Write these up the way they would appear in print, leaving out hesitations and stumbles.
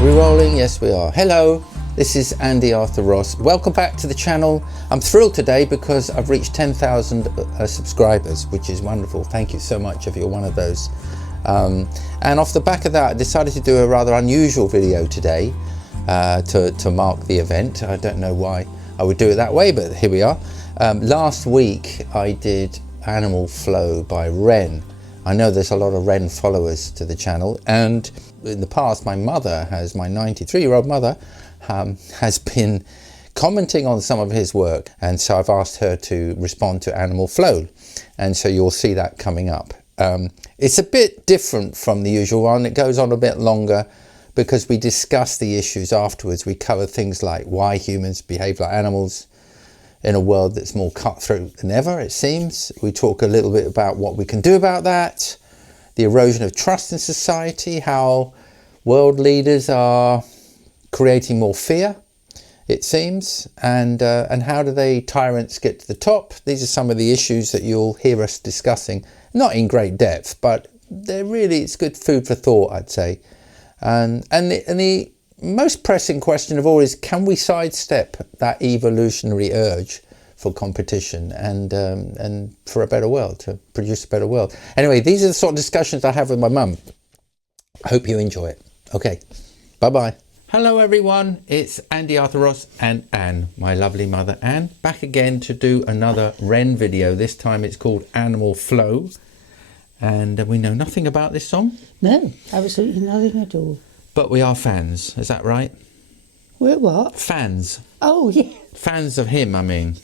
We're rolling, yes we are. Hello, this is Andy Arthur Ross. Welcome back to the channel. I'm thrilled today because I've reached 10,000 subscribers, which is wonderful. Thank you so much if you're one of those. And off the back of that, I decided to do a rather unusual video today to mark the event. I don't know why I would do it that way, but here we are. Last week I did Animal Flow by Ren. I know there's a lot of Ren followers to the channel, and in the past my 93-year-old mother has been commenting on some of his work, and so I've asked her to respond to Animal Flow, and so you'll see that coming up. It's a bit different from the usual one. It goes on a bit longer because we discuss the issues afterwards. We cover things like why humans behave like animals in a world that's more cutthroat than ever, it seems. We talk a little bit about what we can do about that, the erosion of trust in society, how world leaders are creating more fear, it seems, and how do they tyrants get to the top. These are some of the issues that you'll hear us discussing, not in great depth, but it's good food for thought, I'd say. And the most pressing question of all is, can we sidestep that evolutionary urge for competition and for a better world, to produce a better world? Anyway, these are the sort of discussions I have with my mum. I hope you enjoy it. Okay, bye-bye. Hello everyone, it's Andy Arthur Ross and Anne, my lovely mother Anne, back again to do another Ren video. This time it's called Animal Flow, and we know nothing about this song. No, absolutely nothing at all. But we are fans, is that right? We're what? Fans. Oh, yeah. Fans of him, I mean.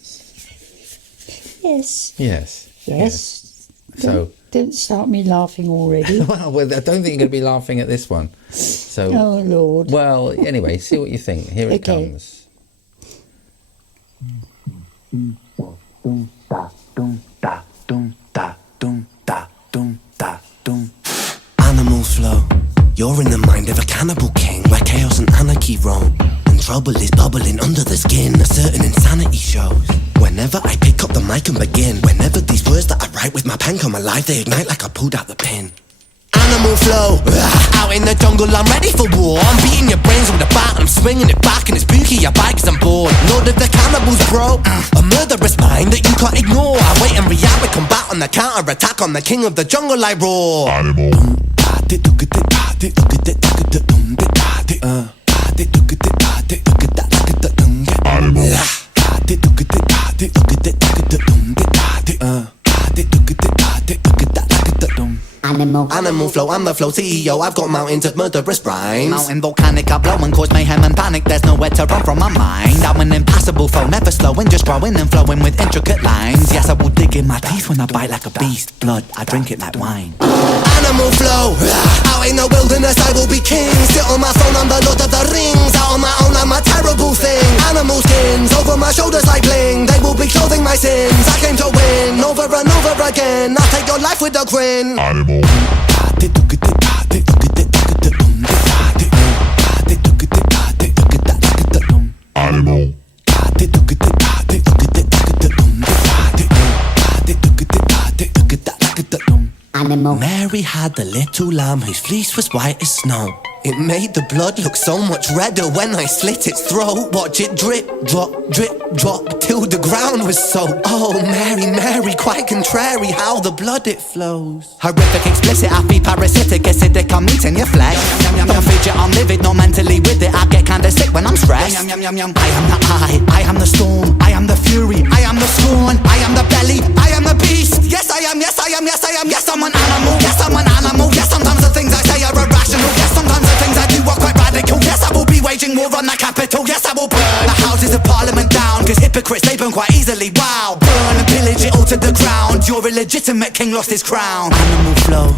Yes. Yes. Yes. So don't start me laughing already. well, I don't think you're going to be laughing at this one. So. Oh, Lord. Well, anyway, see what you think. Here it comes. Animal flow. You're in the mind of a cannibal king, where chaos and anarchy roam, and trouble is bubbling under the skin. A certain insanity shows whenever I pick up the mic and begin. Whenever these words that I write with my pen come alive, they ignite like I pulled out the pin. Animal flow, out in the jungle, I'm ready for war. I'm beating your brains with a bat, I'm swinging it back, and it's spooky, I bite 'cause I'm bored. Lord of the cannibals, bro, a murderous mind that you can't ignore. I wait and react with combat on the counter-attack, on the king of the jungle I roar. Animal. Animal flow, I'm the flow CEO. I've got mountains of murderous rhymes. Mountain volcanic, I blow and cause mayhem and panic. There's nowhere to run from my mind. I'm an impassable foe, never slowing, just growing and flowing with intricate lines. Yes, I will dig in my teeth when I bite like a beast. Blood, I drink it like wine. Animal flow, out in the wilderness I will be king. Sit on my throne, I'm the Lord of the Rings. Out on my own, I'm a terrible thing. Animal skins over my shoulders like bling. They will be clothing my sins. I came to win, over and over again. I'll take your life with a grin. Animal. Animal. Animal. Mary had a little lamb whose fleece was white as snow. It made the blood look so much redder when I slit its throat. Watch it drip, drop, till the ground was soaked. Oh, Mary, Mary, quite contrary how the blood it flows. Horrific, explicit, I be parasitic, acidic, I'm eating your flesh. Don't fidget, I'm livid, not mentally with it. I get kinda sick when I'm stressed. I am the I am the storm, I am the fury, I am the scorn, I am the belly, I am the beast. Yes, I am, yes, I am, yes, I am, yes, I'm an animal, yes, I'm an animal. Yes, sometimes the things I say are irrational. Yes, sometimes the things I do are quite radical. Yes, I will be waging war on the capital. Yes, I will burn the houses of parliament down, 'cause hypocrites, they burn quite easily. Wow, burn and pillage it all to the ground. Your illegitimate king lost his crown. Animal flow,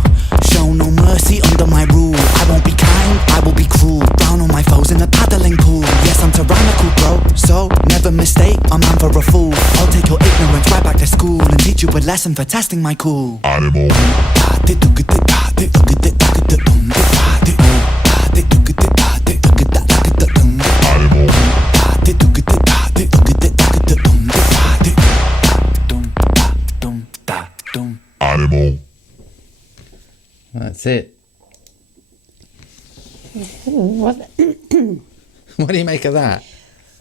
show no mercy under my rule. I won't be kind, I will be cruel. Down on my foes in a paddling pool. Yes, I'm tyrannical, bro, so never mistake a man for a fool. I'll take your ignorance right back to school and teach you a lesson for testing my cool. Animal. Animal. That's it. What? What do you make of that?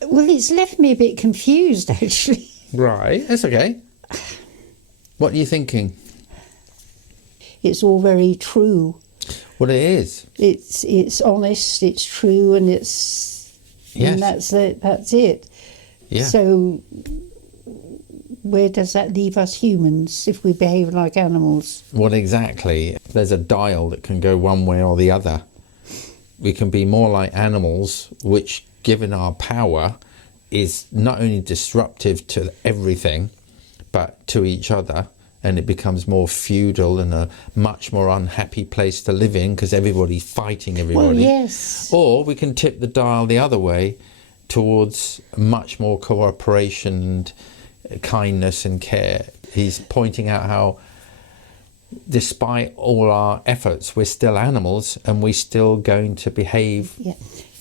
Well, it's left me a bit confused, actually. Right, that's okay. What are you thinking? It's all very true. Well, it is. It's honest, it's true, and Yes. and that's it. That's it. Yeah. So, where does that leave us humans if we behave like animals? Well, exactly. There's a dial that can go one way or the other. We can be more like animals, which, given our power, is not only disruptive to everything, but to each other. And it becomes more feudal and a much more unhappy place to live in because everybody's fighting everybody. Well, yes. Or we can tip the dial the other way towards much more cooperation and kindness and care. He's pointing out how, despite all our efforts, we're still animals and we're still going to behave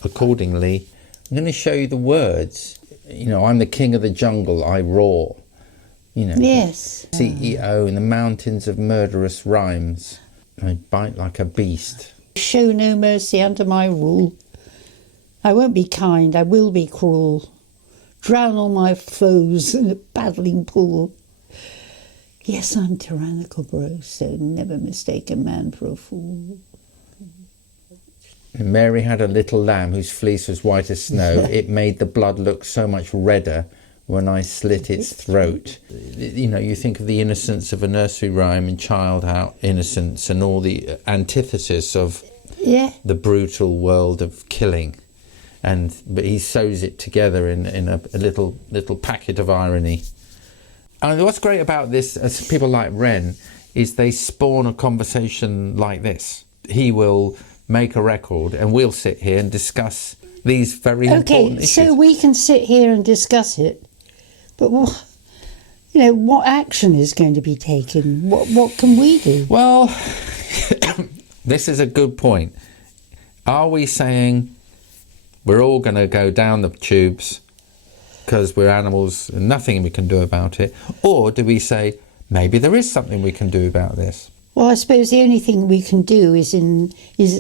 accordingly. I'm going to show you the words. You know, I'm the king of the jungle, I roar. You know, Yes. CEO in the mountains of murderous rhymes. I bite like a beast. Show no mercy under my rule. I won't be kind, I will be cruel. Drown all my foes in a battling pool. Yes, I'm tyrannical, bro, so never mistake a man for a fool. And Mary had a little lamb whose fleece was white as snow. It made the blood look so much redder when I slit its throat. You know, you think of the innocence of a nursery rhyme and child innocence and all the antithesis of the brutal world of killing. But he sews it together in a little packet of irony. And what's great about this, as people like Ren, is they spawn a conversation like this. He will make a record and we'll sit here and discuss these very important issues. Okay, so we can sit here and discuss it, but what action is going to be taken? What can we do? Well, this is a good point. Are we saying we're all going to go down the tubes because we're animals and nothing we can do about it? Or do we say, maybe there is something we can do about this? Well, I suppose the only thing we can do is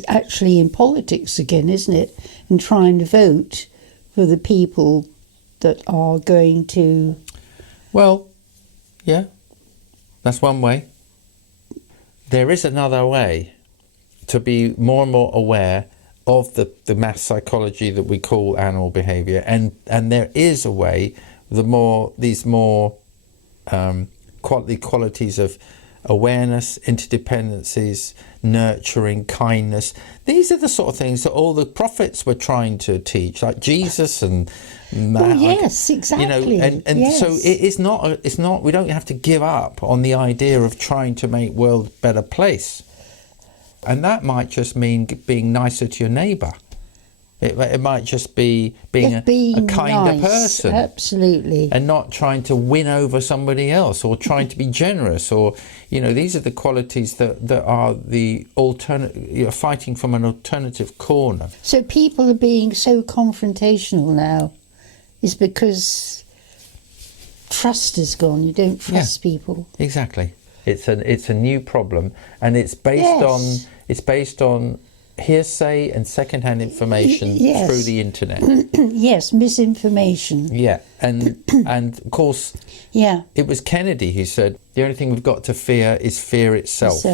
actually in politics again, isn't it? And try and vote for the people that are going to... Well, yeah, that's one way. There is another way to be more and more aware of the mass psychology that we call animal behaviour, and there is a way, these qualities of awareness, interdependencies, nurturing, kindness. These are the sort of things that all the prophets were trying to teach, like Jesus and that. Well, yes, exactly. You know, and yes. so it's not. We don't have to give up on the idea of trying to make world a better place, and that might just mean being nicer to your neighbour. It might just be being a kinder nice, person. Absolutely. And not trying to win over somebody else or trying to be generous, or, you know, these are the qualities that are the fighting from an alternative corner. So people are being so confrontational now is because trust is gone. You don't trust people. Exactly. It's a new problem, and it's based on hearsay and second-hand information through the internet. Yes, misinformation. Yeah, and of course, it was Kennedy who said the only thing we've got to fear is fear itself.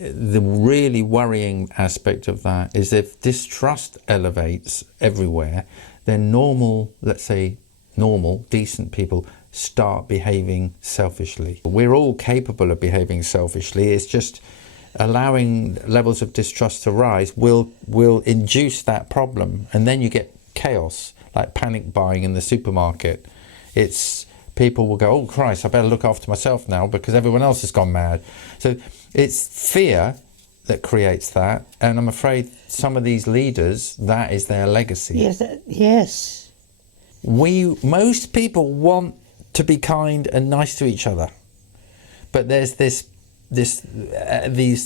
The really worrying aspect of that is if distrust elevates everywhere, then let's say normal, decent people start behaving selfishly. We're all capable of behaving selfishly. It's just allowing levels of distrust to rise will induce that problem, and then you get chaos, like panic buying in the supermarket. People will go, oh Christ, I better look after myself now because everyone else has gone mad. So it's fear that creates that, and I'm afraid some of these leaders, that is their legacy. Yes. Most people want to be kind and nice to each other, but there's this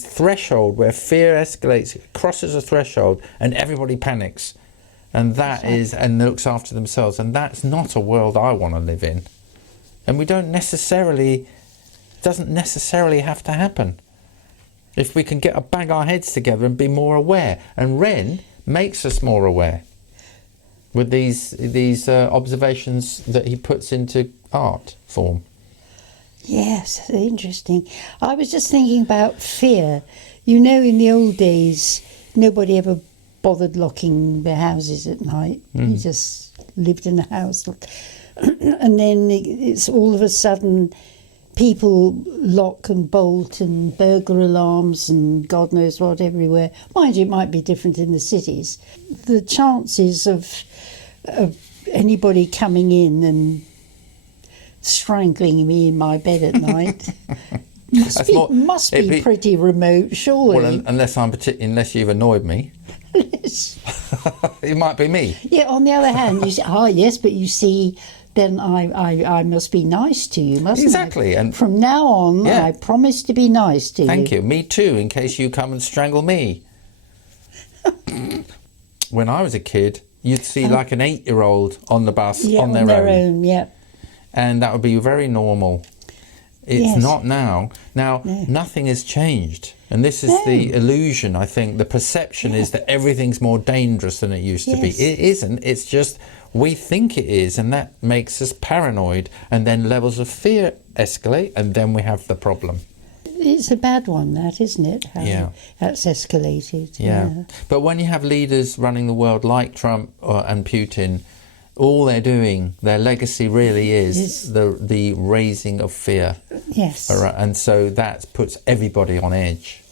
threshold where fear escalates, crosses a threshold, and everybody panics, and and looks after themselves, and that's not a world I want to live in. And doesn't necessarily have to happen. If we can bang our heads together and be more aware. And Ren makes us more aware with these observations that he puts into art form. Yes, interesting. I was just thinking about fear. You know, in the old days, nobody ever bothered locking their houses at night. You just lived in a house. And then it's all of a sudden people lock and bolt and burglar alarms and God knows what everywhere. Mind you, it might be different in the cities. The chances of anybody coming in and strangling me in my bed at night must be pretty remote, surely. Well, unless you've annoyed me. It might be me. Yeah, on the other hand, you say, yes, but you see, then I must be nice to you, mustn't I? Exactly. And from now on, I promise to be nice to you. Thank you. Me too, in case you come and strangle me. When I was a kid, you'd see like an 8-year-old on the bus on their own. Yeah. And that would be very normal. It's not now. Now, nothing has changed. And this is the illusion, I think. The perception is that everything's more dangerous than it used to be. It isn't. It's just we think it is, and that makes us paranoid. And then levels of fear escalate, and then we have the problem. It's a bad one, that, isn't it? How that's escalated. Yeah. But when you have leaders running the world like Trump and Putin, all they're doing, their legacy really is the raising of fear. Yes. And so that puts everybody on edge.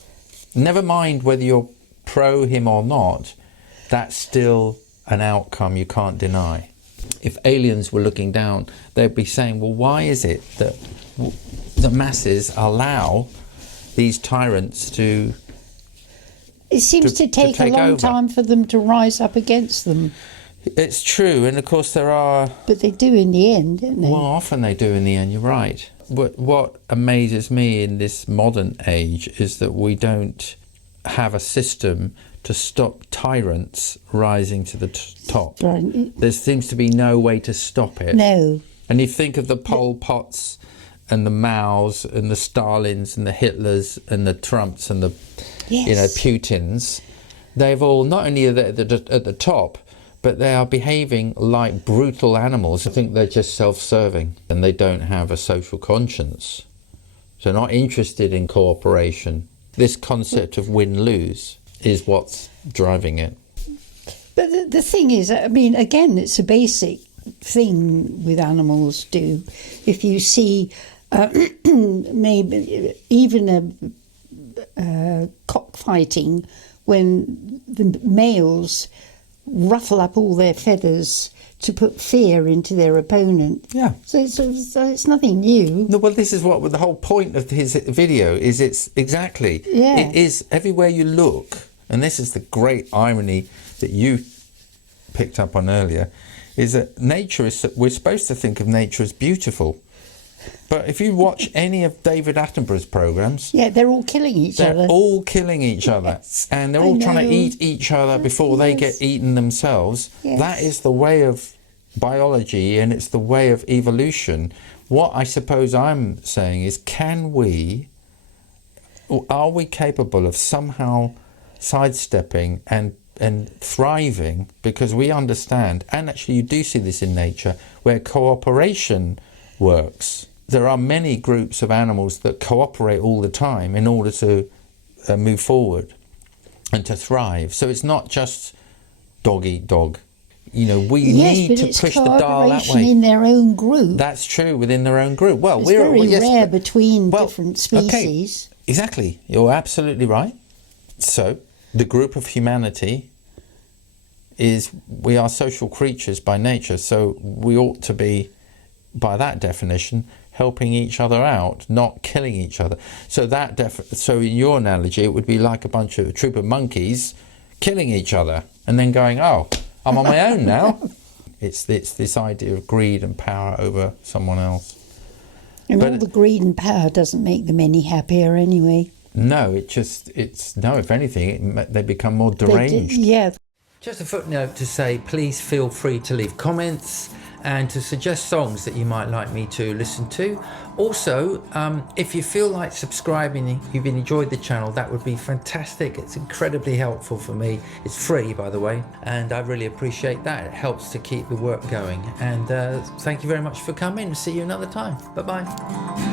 Never mind whether you're pro him or not, that's still an outcome you can't deny. If aliens were looking down, they'd be saying, well, why is it that the masses allow these tyrants to... It seems to take a long time for them to rise up against them. It's true, and of course there are... But they do in the end, don't they? Well, often they do in the end, you're right. What amazes me in this modern age is that we don't have a system to stop tyrants rising to the top. Right. There seems to be no way to stop it. No. And you think of the Pol Pots and the Maos and the Stalins and the Hitlers and the Trumps and the Putins. They've all, not only are they at the top, but they are behaving like brutal animals. I think they're just self-serving and they don't have a social conscience. So not interested in cooperation. This concept of win-lose is what's driving it. But the thing is, I mean, again, it's a basic thing with animals do. If you see maybe even a cockfighting, when the males ruffle up all their feathers to put fear into their opponent. Yeah. So it's nothing new. No, well, this is what the whole point of his video is. It's exactly. Yeah. It is everywhere you look, and this is the great irony that you picked up on earlier, is that nature is. We're supposed to think of nature as beautiful, but if you watch any of David Attenborough's programs, they're all killing each other. They're all killing each other, and they're all trying to eat each other before they get eaten themselves. Yes. That is the way of biology, and it's the way of evolution. What I suppose I'm saying is, are we capable of somehow sidestepping and thriving, because we understand, and actually you do see this in nature, where cooperation works. There are many groups of animals that cooperate all the time in order to move forward and to thrive. So it's not just dog eat dog. You know, we need to push the dial that way. In their own group. That's true, within their own group. Well, it's very rare between different species. Okay. Exactly, you're absolutely right. So the group of humanity we are social creatures by nature, so we ought to be, by that definition, helping each other out, not killing each other. So so in your analogy, it would be like a troop of monkeys killing each other and then going, oh, I'm on my own now. It's this idea of greed and power over someone else. And all the greed and power doesn't make them any happier anyway. No, if anything, they become more deranged. Just a footnote to say, please feel free to leave comments and to suggest songs that you might like me to listen to. Also, if you feel like subscribing, you've enjoyed the channel, that would be fantastic. It's incredibly helpful for me. It's free, by the way, and I really appreciate that. It helps to keep the work going. And thank you very much for coming. See you another time. Bye-bye.